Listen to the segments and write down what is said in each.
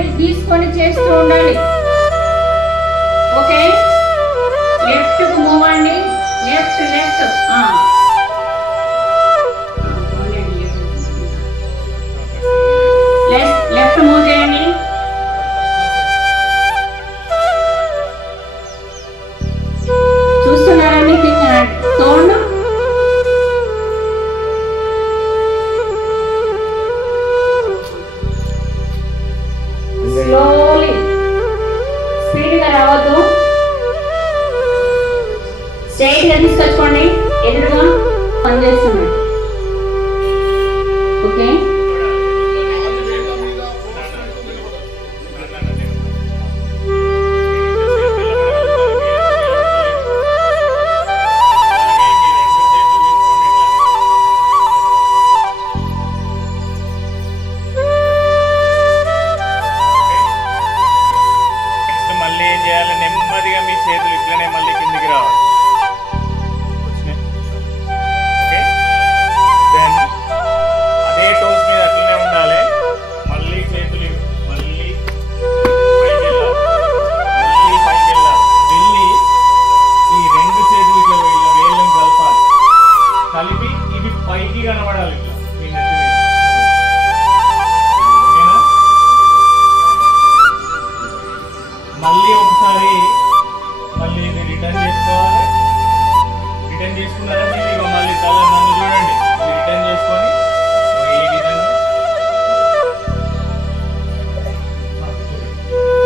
ఉండాలి, తీసుకొని చేస్తూ ఉండాలి. ఓకే, లెఫ్ట్ మూవ్ అండి, లెఫ్ట్ లెఫ్ట్ లెఫ్ట్ మూవ్ చేయండి. చూస్తున్నారండి తోండు. స్లోలీ, స్పీడ్గా రావద్దు. స్ట్రైట్గా తీసుకొచ్చుకోండి, ఎదురుగా పనిచేస్తున్నాడు. ఓకే, నెమ్మదిగా మీ చేతులు ఇట్లనే మళ్ళీ కిందికి రావాలి. ఓకే, దెన్ అదే టోస్ మీద అట్లనే ఉండాలి. మళ్ళీ చేతులు మళ్ళీ పైకి వెళ్ళాలి, మళ్ళీ పైకి వెళ్ళాలి. వెళ్ళి ఈ రెండు చేతులు ఇట్లా వేళ్ళని కలపాలి. కలిపి ఇవి పైకి కనబడాలి ఇట్లా మీ నెత్తి మీద. ఓకేనా? మళ్ళీ ఒకసారి మళ్ళీ ఇది రిటర్న్ చేసుకోవాలి. రిటర్న్ చేసుకున్నారంటే మీరు మళ్ళీ తల నన్ను చూడండి, ఇది రిటర్న్ చేసుకొని ఈ విధంగా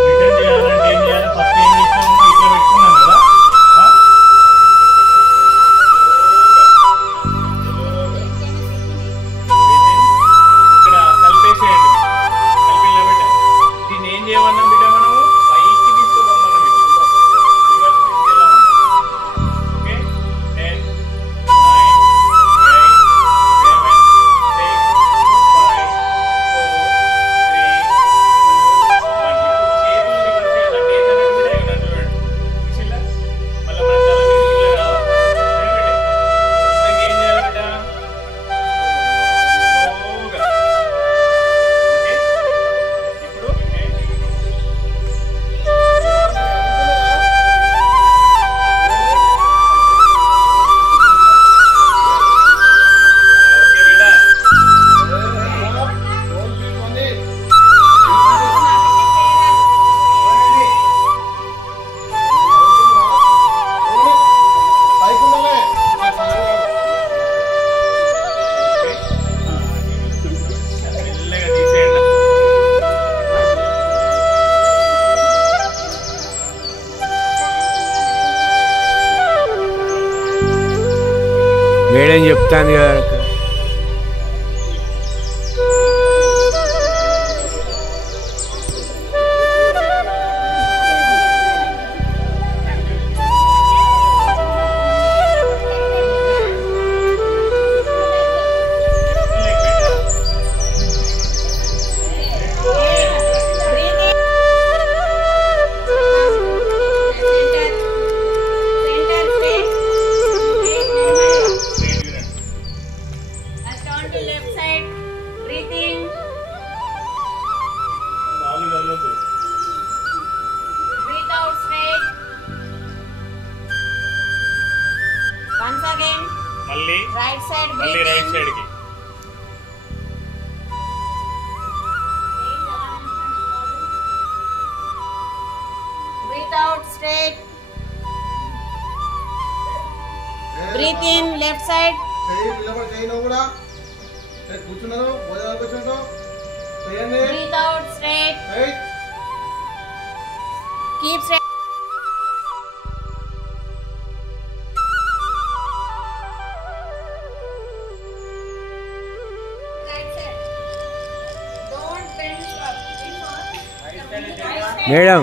రిటర్న్ చేయాలంటే ఏం చేయాలి? ఫస్ట్ ఏం చేసినాము, ఇట్లా పెట్టుకున్నాం కదా, ఇక్కడ కలిపేసేయండి. కలిపి నిలబెట్టాలి. దీన్ని ఏం చేయమన్నాం బిడ్డ? మనము పైకి తీసుకోమన్నాం. రివర్స్ తీసుకెళ్ళమన్నాం. ఓకే, 10, 9, 8, 7, 6, 5, 4, 3, 2, 1. ఇప్పుడు చేతులు రివర్స్ చేయాలంటే ఏంటంటే బిడ్డ ఇక్కడ చూడండి. చూసిల్లా? మళ్ళీ మన తల మీద ఇట్లా రావాలి. ఏం చేయాలి బిడ్డ? స్లోగా. ఓకే, ఇప్పుడు మెల్లగా తీసేయండి. మేడం చెప్తాను కదా. కాలు కదలొద్దు. మళ్ళీ రైట్ సైడ్ కి. Breathe out straight. Breathe in left side. Breathe out straight. Keep straight. Right side. Don't bend up. Madam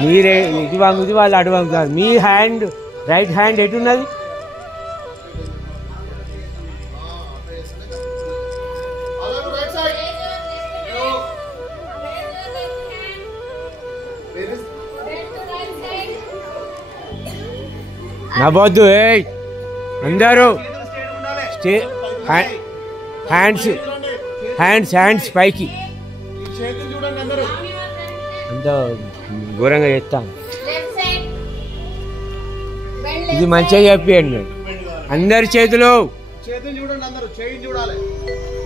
మీరే ఇటు వంగుది, వాళ్ళు అటు వంగుతారు. మీ హ్యాండ్ రైట్ హ్యాండ్ ఎటున్నది? నవ్వద్దు. అందరూ హ్యాండ్స్ హ్యాండ్స్ హ్యాండ్స్ పైకి. చేతులు చూడండి అందరూ. అంత ఘోరంగా చేస్తాను. Left side. Bend left ఇది side. మంచిగా చెప్పండి. అందరి చేతులు చేతులు చూడండి, అందరూ చేయి చూడాలి,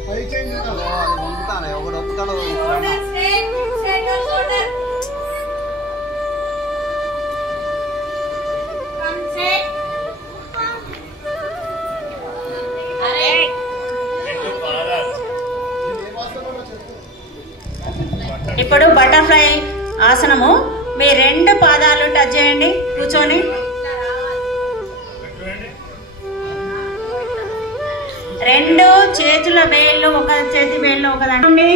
పై చేయి చూడాలి. వంపుతానే ఒకడు వంపుతాడు. Shoulder straight. Straight your shoulder. Come straight. Alright. రెండు పాదాలు ఇప్పుడు బటర్ఫ్లై ఆసనము. మీ రెండు పాదాలు టచ్ చేయండి కూర్చొని. చూడండి. రెండు చేతుల వేళ్ళు, ఒక చేతి వేళ్ళు ఒక దాంట్లో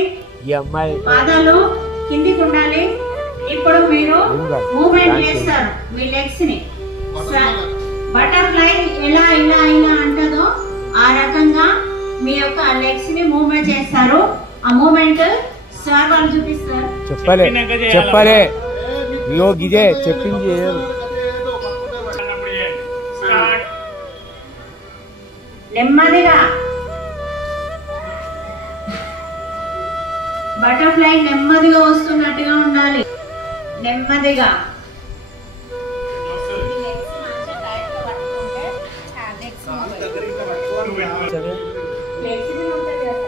ఈ అమ్మాయి పాదాలు కిందికి ఉండాలి. ఇప్పుడు మీరు మూమెంట్ చేస్తారు మీ లెగ్స్ ని. బటర్ఫ్లై ఎలా ఇలా ఇలా అంటదో ఆ రకంగా మీ యొక్క లెగ్స్ ని మూవ్మెంట్ చేస్తారు. ఆ మూమెంట్ సార్ వాళ్ళు చూపిస్తారు. చెప్పలే ఇగో ఇదే చెప్పింది చేయరు. అన్నప్పుడు చేయండి. స్టార్ట్. నెమ్మదిగా బటర్ఫ్లై నెమ్మదిగా వస్తున్నట్టుగా ఉండాలి. నెమ్మదిగా Legs మంచిగా tight గా పట్టుకుంటే legs move. లెగ్స్ ని ఉంటుంది కదా.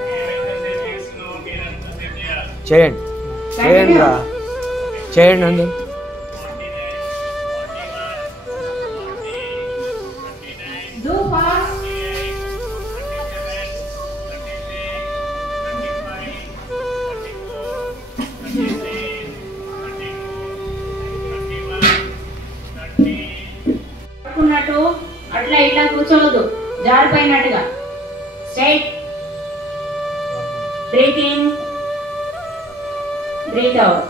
చేయండి చేయండి రా చేయండి అందరు. Do fast. పట్టుకున్నట్టు అట్లా ఇట్లా కూర్చోవద్దు, జారిపోయినట్టుగా. Straight. Breathe in, breathe out.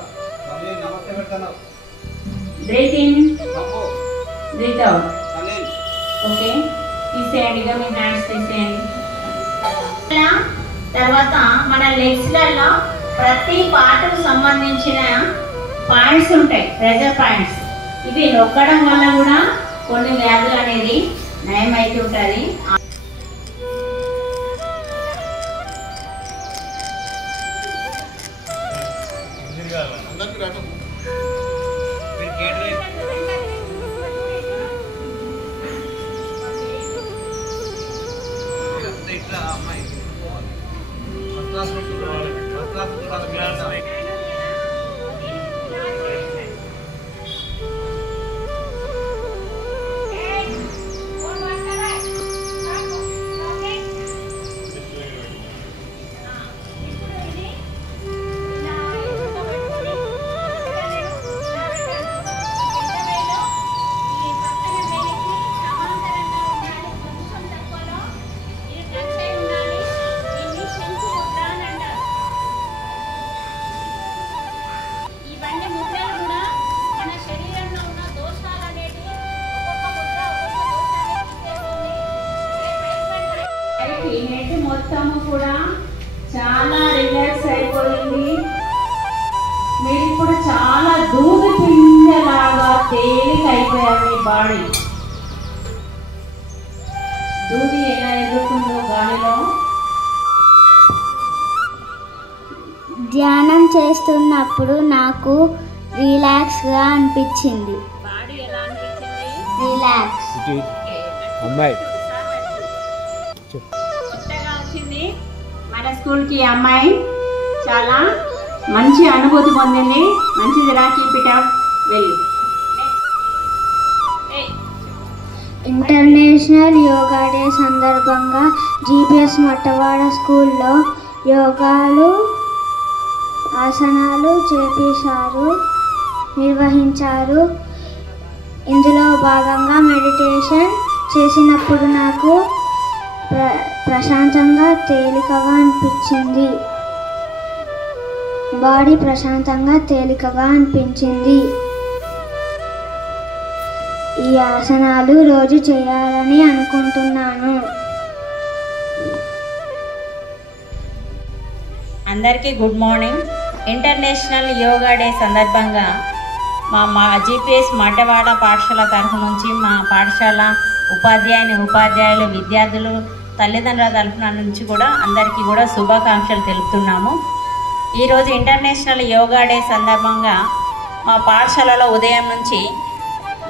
తల్లి నమస్తే పెడతాను. బ్రీత్ ఇన్, తప్పు. Breathe out. తల్లి ఓకే, తీసేయండి. ఇక మీ హ్యాండ్స్ తీసేయండి. తర్వాత మన లెగ్స్లలో ప్రతి పార్ట్కు సంబంధించిన పాయింట్స్ ఉంటాయి, ప్రెజర్ పాయింట్స్. ఇవి నొక్కడం వల్ల కూడా కొన్ని వ్యాధులు అనేది నయం అవుతుంటుంది. అందరికీ రాటం. ఇట్లా అమ్మాయి ఫస్ట్ క్లాస్ చూడాలి, ఫస్ట్ క్లాస్ చూడాలి. ఇవన్నీ ముద్రలు కూడా మన శరీరంలో ఉన్న దోషాలు అనేటివి ఒక్కొక్క ముద్ర ఒక్కొక్క దోషాన్ని తీసేస్తుంది. నెట్ మొత్తము కూడా చాలా రిలాక్స్ అయిపోయింది. మీరు ఇప్పుడు చాలా దూది పిందెలాగా తేలిక అయిపోయారు. మీ బాడీ దూది ఎలా ఎదుగుతుందో గాలిలో. ధ్యానం చేస్తున్నప్పుడు నాకు రిలాక్స్గా అనిపించింది. బాడీ ఎలా అనిపించింది? రిలాక్స్. ఇటు అమ్మాయి కొత్తగా వచ్చింది మన స్కూల్కి ఈ అమ్మాయి, చాలా మంచి అనుభూతి పొందింది. మంచిది రా, కీప్ ఇట్ అప్. వెళ్ళి ఇంటర్నేషనల్ యోగా డే సందర్భంగా జీపీఎస్ మట్టవాడ స్కూల్లో యోగాలు ఆసనాలు నిర్వహించారు. ఇందులో భాగంగా మెడిటేషన్ చేసినప్పుడు నాకు ప్రశాంతంగా తేలికగా అనిపించింది. బాడీ ప్రశాంతంగా తేలికగా అనిపించింది. ఈ ఆసనాలు రోజు చేయాలని అనుకుంటున్నాను. అందరికీ good morning. International yoga day సందర్భంగా మా జీపీఎస్ మట్టవాడ పాఠశాల తరఫు నుంచి మా పాఠశాల ఉపాధ్యాయులు, విద్యార్థులు, తల్లిదండ్రుల తరఫున నుంచి కూడా అందరికీ కూడా శుభాకాంక్షలు తెలుపుతున్నాము. ఈరోజు ఇంటర్నేషనల్ యోగా డే సందర్భంగా మా పాఠశాలలో ఉదయం నుంచి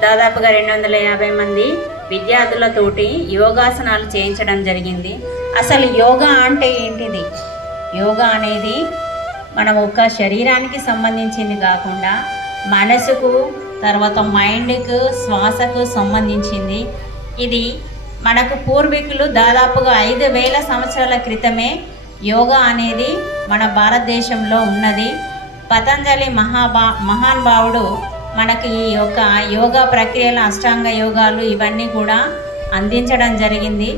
దాదాపుగా 250 మంది విద్యార్థులతోటి యోగాసనాలు చేయించడం జరిగింది. అసలు యోగా అంటే ఏంటిది? యోగా అనేది మన ఒక శరీరానికి సంబంధించింది కాకుండా మనసుకు, తర్వాత మైండ్కు, శ్వాసకు సంబంధించింది. ఇది మనకు పూర్వీకులు దాదాపుగా 5000 సంవత్సరాల క్రితమే యోగా అనేది మన భారతదేశంలో ఉన్నది. పతంజలి మహానుభావుడు మనకి ఈ యొక్క యోగా ప్రక్రియలు, అష్టాంగ యోగాలు ఇవన్నీ కూడా అందించడం జరిగింది.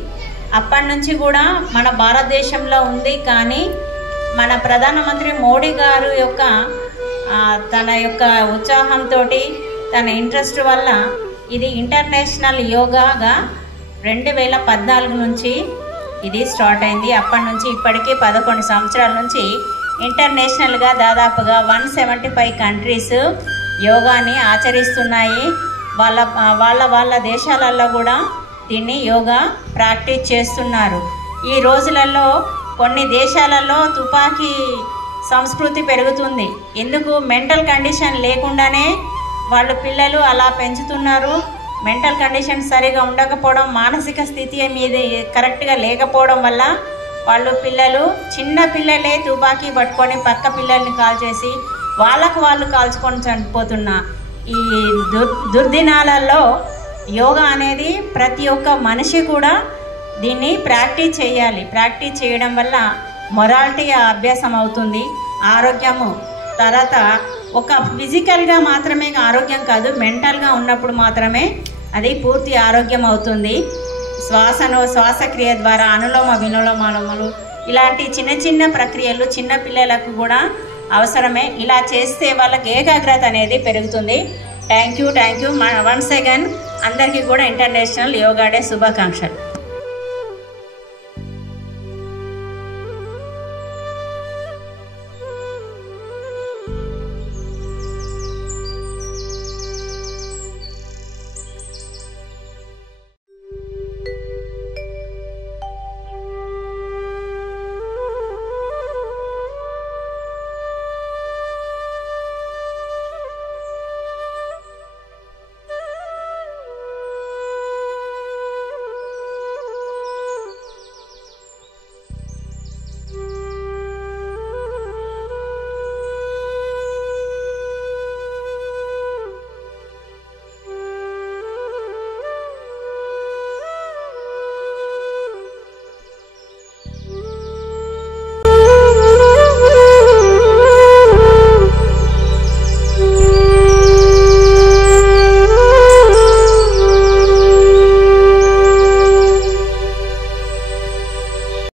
అప్పటి నుంచి కూడా మన భారతదేశంలో ఉంది. కానీ మన ప్రధానమంత్రి మోడీ గారు యొక్క తన యొక్క ఉత్సాహంతో, తన ఇంట్రెస్ట్ వల్ల ఇది ఇంటర్నేషనల్ యోగాగా 2014 నుంచి ఇది స్టార్ట్ అయింది. అప్పటి నుంచి ఇప్పటికీ 11 సంవత్సరాల నుంచి ఇంటర్నేషనల్గా దాదాపుగా 175 కంట్రీస్ యోగాని ఆచరిస్తున్నాయి. వాళ్ళ దేశాలలో కూడా దీన్ని యోగా ప్రాక్టీస్ చేస్తున్నారు. ఈ రోజులలో కొన్ని దేశాలలో తుపాకీ సంస్కృతి పెరుగుతుంది. ఎందుకు? మెంటల్ కండిషన్ లేకుండానే వాళ్ళు పిల్లలు అలా పెంచుతున్నారు. మెంటల్ కండిషన్ సరిగా ఉండకపోవడం, మానసిక స్థితి మీద కరెక్ట్గా లేకపోవడం వల్ల వాళ్ళు పిల్లలు, చిన్న పిల్లలే తుపాకీ పట్టుకొని పక్క పిల్లల్ని కాల్చేసి వాళ్ళు కాల్చుకొని చనిపోతున్న ఈ దుర్దినాలలో యోగా అనేది ప్రతి ఒక్క మనిషి కూడా దీన్ని ప్రాక్టీస్ చేయాలి. ప్రాక్టీస్ చేయడం వల్ల మొరాలిటీ అభ్యాసం అవుతుంది. ఆరోగ్యము తర్వాత ఒక ఫిజికల్గా మాత్రమే ఆరోగ్యం కాదు, మెంటల్గా ఉన్నప్పుడు మాత్రమే అది పూర్తి ఆరోగ్యం అవుతుంది. శ్వాసక్రియ ద్వారా అనులోమ విలోమాలు ఇలాంటి చిన్న ప్రక్రియలు చిన్న పిల్లలకు కూడా అవసరమే. ఇలా చేస్తే వాళ్ళకి ఏకాగ్రత అనేది పెరుగుతుంది. థ్యాంక్ యూ వన్స్ అగైన్ అందరికీ కూడా ఇంటర్నేషనల్ యోగా డే శుభాకాంక్షలు.